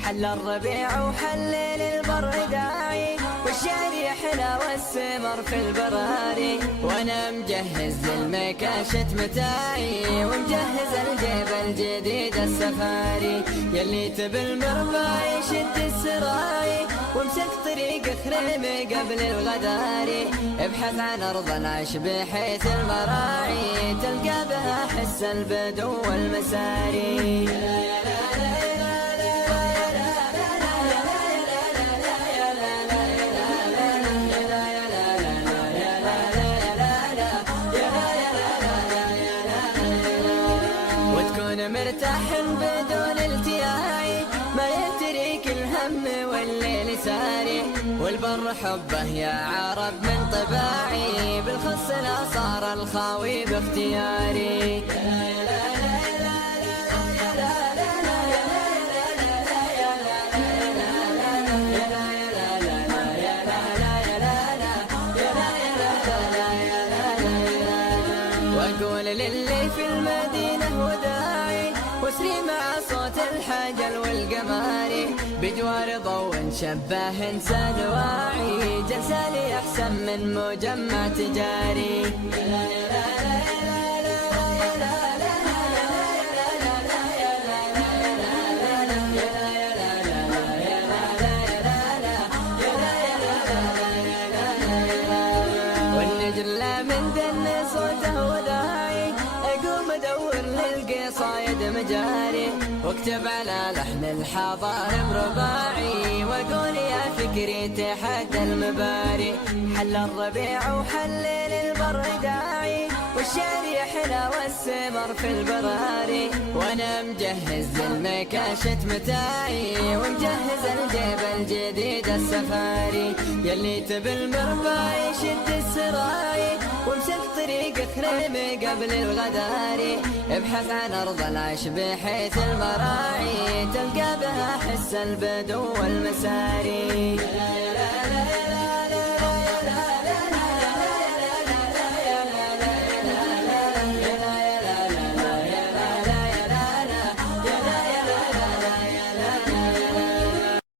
حل الربيع وحلل البر داعي، والشعر يحلى والسمر في البراري، وانا مجهز للمكاشة متاعي، ومجهز الجيب الجديد السفاري. يلي تبي المربع يشد السراي، وامسك طريق خريمي قبل الغداري، ابحث عن ارض العيش بحيث المراعي، تلقى بها حس البدو والمساري. وتكون مرتاح بدون التياعي، ما يتريك الهم والليل ساري، والبر حبه يا عرب من طباعي، بالخص لا صار الخاوي باختياري. واقول للي في المدينة وداعي، واسري مع صوت الحجل والقماري، بجوار ضوء شبه انسان واعي، جلسة لي احسن من مجمع تجاري. والنجل من دن صوته وداعي، اقوم ادور للقصايد مجاري، واكتب على لحن الحضارم رباعي، واقول يا فكري تحدى المباري. حل الربيع وحلل البر داعي، والشعر يحلى والسمر في البراري، وانا مجهز للمكاشة متاعي، ومجهز الجيب الجديد السفاري. يلي تبي المربع يشد السراي، وامسك طريق خريمي قبل الغداري، ابحث عن ارض العيش بحيث المراعي، تلقى بها حس البدو والمساري.